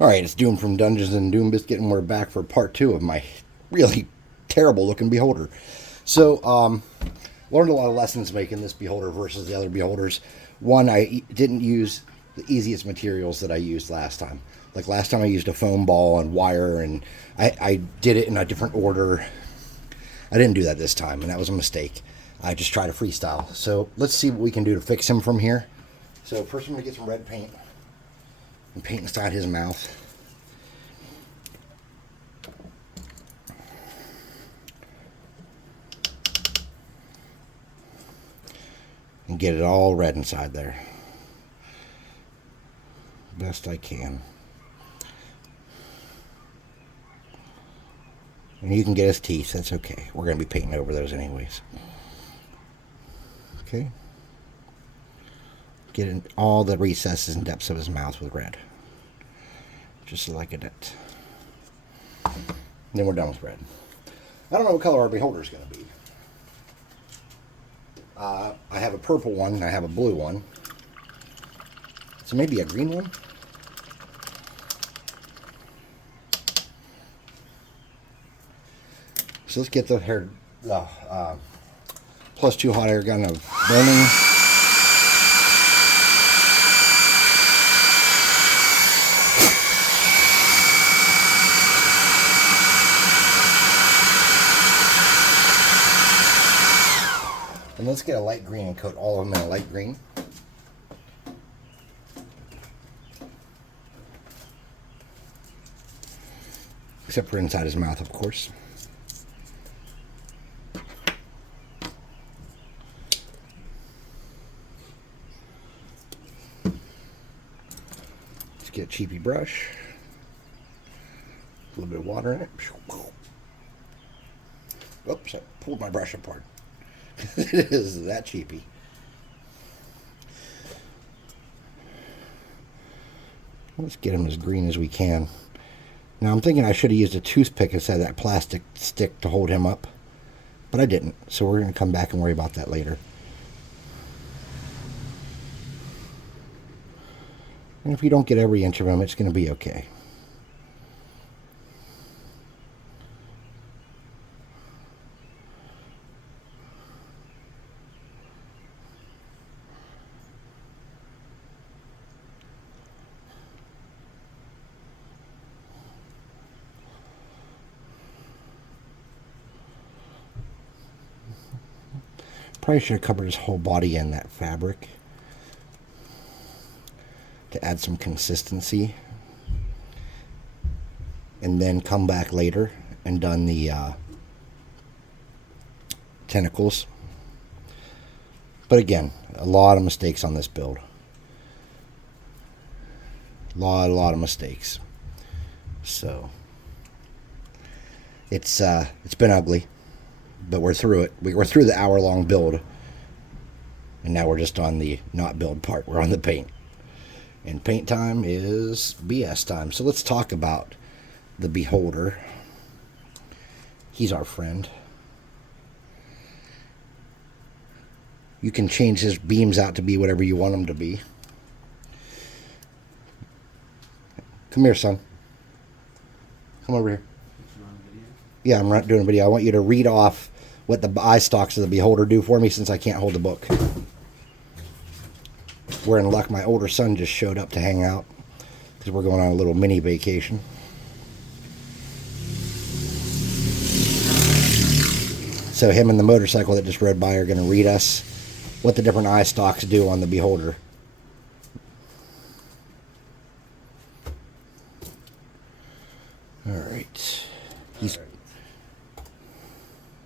Alright, it's Doom from Dungeons and Doom Biscuit, and we're back for part 2 of my really terrible looking beholder. So, learned a lot of lessons making this beholder versus the other beholders. One, I didn't use the easiest materials that I used last time. Like last time I used a foam ball and wire, and I did it in a different order. I didn't do that this time, and that was a mistake. I just tried to freestyle. So let's see what we can do to fix him from here. So first I'm going to get some red paint and paint inside his mouth. And get it all red inside there. Best I can. And you can get his teeth, that's okay. We're going to be painting over those anyways. Okay. Get in all the recesses and depths of his mouth with red. Just like it. Then we're done with red. I don't know what color our beholder is going to be. I have a purple one and I have a blue one. So maybe a green one? So let's get the hair, +2 hot air gun of burning. And let's get a light green and coat all of them in a light green. Except for inside his mouth, of course. Let's get a cheapy brush. A little bit of water in it. Oops, I pulled my brush apart. It is that cheapy. Let's get him as green as we can. Now I'm thinking I should have used a toothpick instead of that plastic stick to hold him up, but I didn't, so we're going to come back and worry about that later. And if you don't get every inch of him, it's going to be okay. Probably should have covered his whole body in that fabric to add some consistency, and then come back later and done the tentacles. But again, a lot of mistakes on this build. A lot of mistakes. So it's been ugly. But we're through it. We're through the hour-long build. And now we're just on the not build part. We're on the paint. And paint time is BS time. So let's talk about the beholder. He's our friend. You can change his beams out to be whatever you want them to be. Come here, son. Come over here. Yeah, I'm not doing a video. I want you to read off what the eye stalks of the beholder do for me since I can't hold the book. We're in luck. My older son just showed up to hang out because we're going on a little mini vacation. So him and the motorcycle that just rode by are going to read us what the different eye stalks do on the beholder. All right.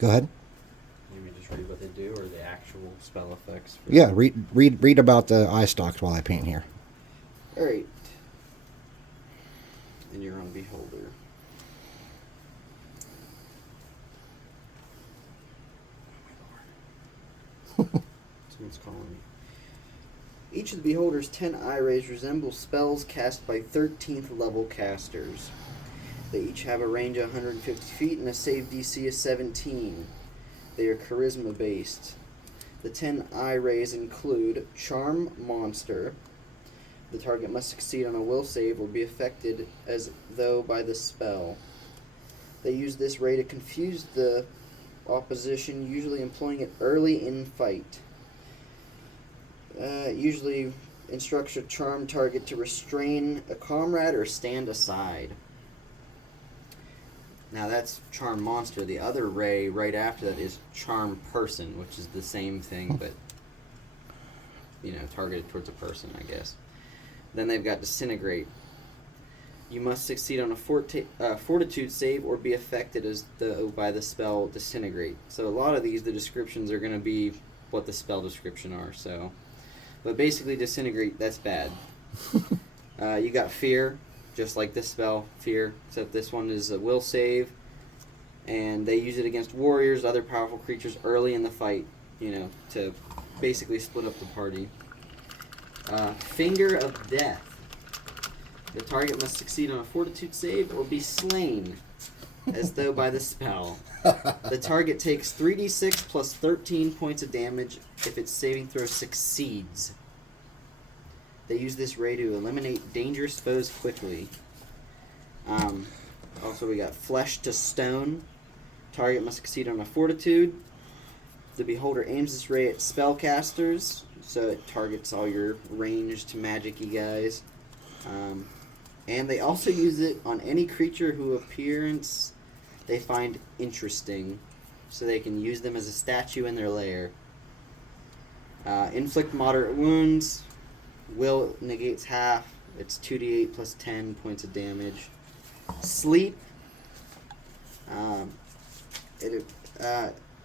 Go ahead. You mean just read what they do, or the actual spell effects? Yeah, read about the eye stalks while I paint here. All right. And you're on beholder. Someone's calling me. Each of the beholder's 10 eye rays resemble spells cast by 13th level casters. They each have a range of 150 feet and a save DC of 17. They are charisma based. The 10 eye rays include Charm Monster, The target must succeed on a will save or be affected as though by the spell. They use this ray to confuse the opposition, usually employing it early in fight. Usually instructs a charmed target to restrain a comrade or stand aside. Now that's charm monster. The other ray right after that is charm person, which is the same thing, but targeted towards a person, I guess. Then they've got disintegrate. You must succeed on a fortitude save or be affected as though by the spell disintegrate. So a lot of these, the descriptions are going to be what the spell description are. So, but basically disintegrate, that's bad. You got fear, just like this spell, fear, except this one is a will save, and they use it against warriors, other powerful creatures early in the fight, to basically split up the party. Finger of Death. The target must succeed on a fortitude save or be slain as though by the spell. The target takes 3d6 plus 13 points of damage if its saving throw succeeds. They use this ray to eliminate dangerous foes quickly. Also, we got Flesh to Stone. Target must succeed on a fortitude. The beholder aims this ray at spellcasters, so it targets all your ranged magic-y guys. And they also use it on any creature whose appearance they find interesting, so they can use them as a statue in their lair. Inflict moderate wounds. Will negates half. It's 2d8 plus 10 points of damage. Sleep.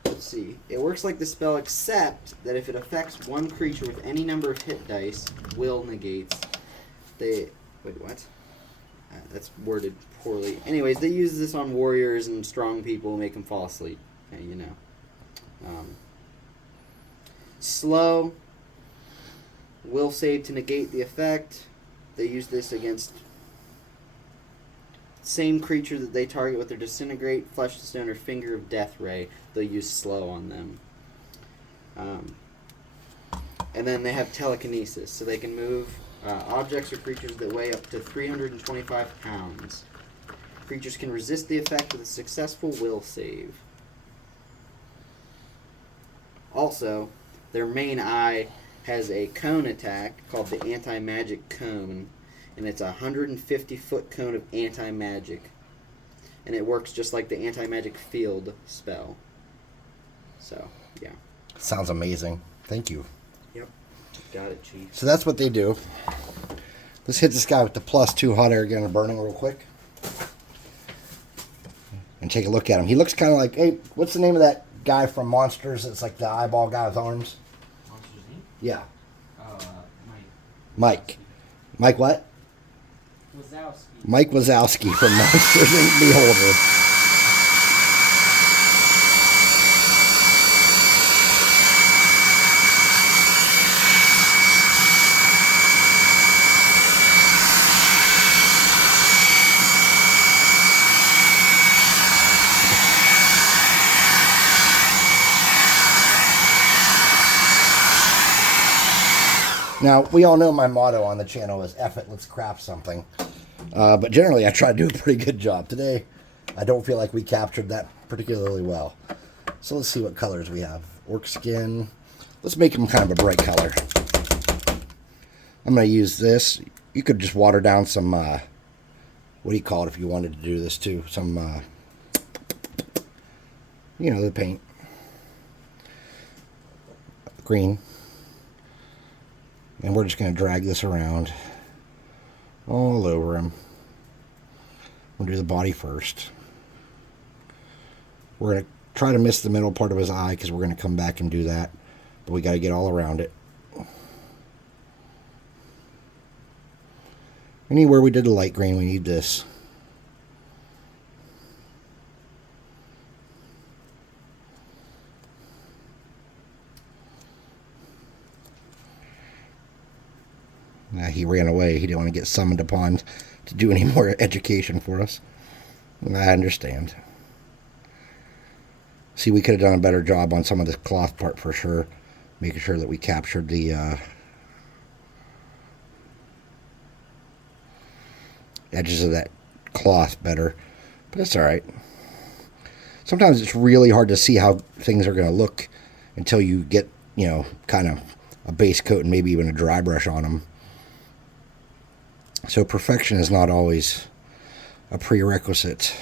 Let's see. It works like the spell, except that if it affects one creature with any number of hit dice, will negates. Wait, what? That's worded poorly. Anyways, they use this on warriors and strong people, make them fall asleep. Slow. Will save to negate the effect. They use this against same creature that they target with their disintegrate, flesh to stone, or finger of death ray. They'll use slow on them. And then they have telekinesis, so they can move objects or creatures that weigh up to 325 pounds. Creatures can resist the effect with a successful will save. Also, their main eye has a cone attack called the Anti-Magic Cone, and it's a 150-foot cone of anti-magic. And it works just like the Anti-Magic Field spell. So, yeah. Sounds amazing. Thank you. Yep. Got it, Chief. So that's what they do. Let's hit this guy with the +2 hot air gun and burning real quick. And take a look at him. He looks kind of like, hey, what's the name of that guy from Monsters? It's like the eyeball guy with arms. Monsters Inc? Yeah. Mike. Mike what? Wazowski. Mike Wazowski from Monsters Inc. Beholder. Now, we all know my motto on the channel is F it, let's craft something. But generally, I try to do a pretty good job. Today, I don't feel like we captured that particularly well. So let's see what colors we have. Orc skin. Let's make them kind of a bright color. I'm going to use this. You could just water down some, what do you call it if you wanted to do this too? Some, the paint. Green. And we're just going to drag this around all over him. We'll do the body first. We're going to try to miss the middle part of his eye because we're going to come back and do that. But we got to get all around it. Anywhere we did a light green, we need this. He ran away. He didn't want to get summoned upon to do any more education for us. I understand. See, we could have done a better job on some of this cloth part for sure. Making sure that we captured the edges of that cloth better, but it's all right. Sometimes it's really hard to see how things are going to look until you get, kind of a base coat and maybe even a dry brush on them. So perfection is not always a prerequisite.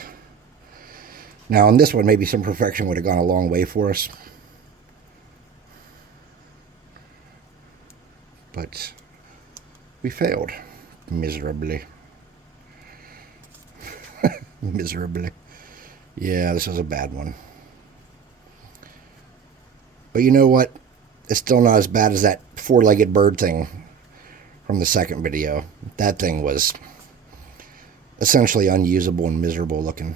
Now on this one, maybe some perfection would have gone a long way for us. But we failed miserably. Miserably. Yeah, this was a bad one. But you know what? It's still not as bad as that four-legged bird thing from the second video. That thing was essentially unusable and miserable looking.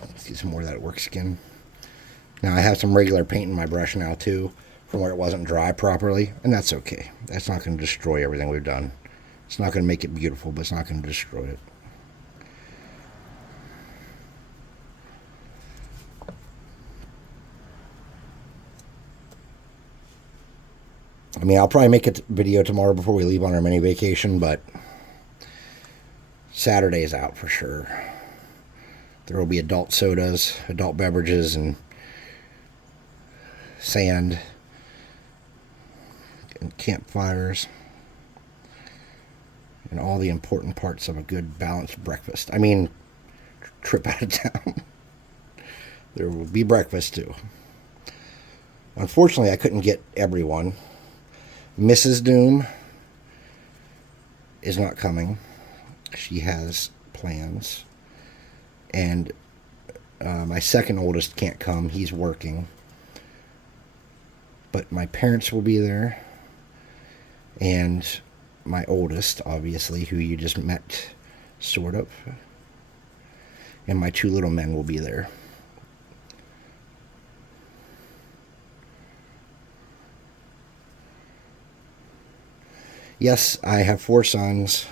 Let's get some more of that work skin. Now I have some regular paint in my brush now too, from where it wasn't dry properly, and that's okay. That's not going to destroy everything we've done. It's not going to make it beautiful, but it's not going to destroy it. I mean, I'll probably make a video tomorrow before we leave on our mini vacation, but Saturday's out for sure. There will be adult sodas, adult beverages, and sand and campfires and all the important parts of a good balanced breakfast. I mean, trip out of town. There will be breakfast too. Unfortunately, I couldn't get everyone. Mrs. Doom is not coming. She has plans. And my second oldest can't come. He's working. But my parents will be there. And my oldest, obviously, who you just met, sort of. And my two little men will be there. Yes, I have 4 sons.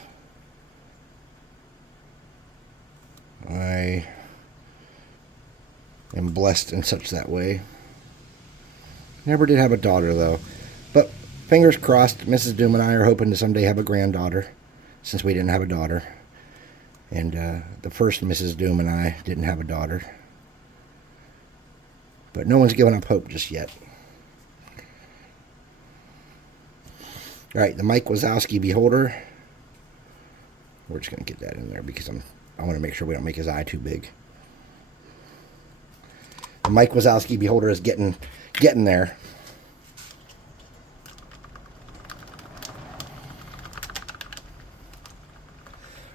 I am blessed in such that way. Never did have a daughter, though. But fingers crossed, Mrs. Doom and I are hoping to someday have a granddaughter, since we didn't have a daughter. And the first Mrs. Doom and I didn't have a daughter. But no one's given up hope just yet. All right, the Mike Wazowski Beholder. We're just going to get that in there because I want to make sure we don't make his eye too big. The Mike Wazowski Beholder is getting there.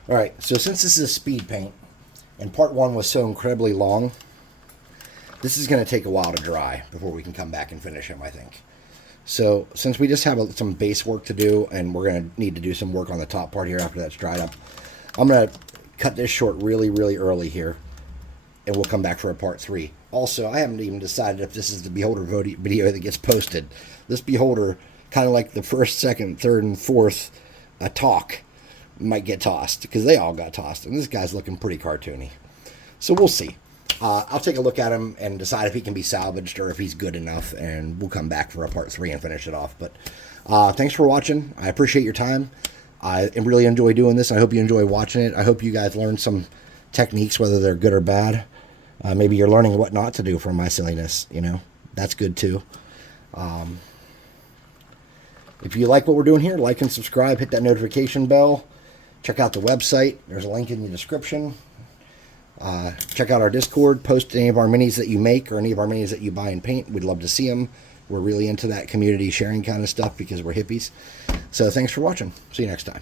All right, so since this is a speed paint, and part 1 was so incredibly long, this is going to take a while to dry before we can come back and finish him, I think. So since we just have some base work to do, and we're going to need to do some work on the top part here after that's dried up, I'm going to cut this short really, really early here, and we'll come back for a part 3. Also, I haven't even decided if this is the Beholder video that gets posted. This Beholder, kind of like the first, second, third, and fourth talk, might get tossed, because they all got tossed, and this guy's looking pretty cartoony. So we'll see. I'll take a look at him and decide if he can be salvaged or if he's good enough, and we'll come back for a part 3 and finish it off. But thanks for watching. I appreciate your time. I really enjoy doing this. I hope you enjoy watching it. I hope you guys learned some techniques, whether they're good or bad. Maybe you're learning what not to do from my silliness. That's good too. If you like what we're doing here, like and subscribe. Hit that notification bell. Check out the website. There's a link in the description. Check out our Discord. Post any of our minis that you make or any of our minis that you buy and paint. We'd love to see them. We're really into that community sharing kind of stuff because we're hippies. So thanks for watching. See you next time.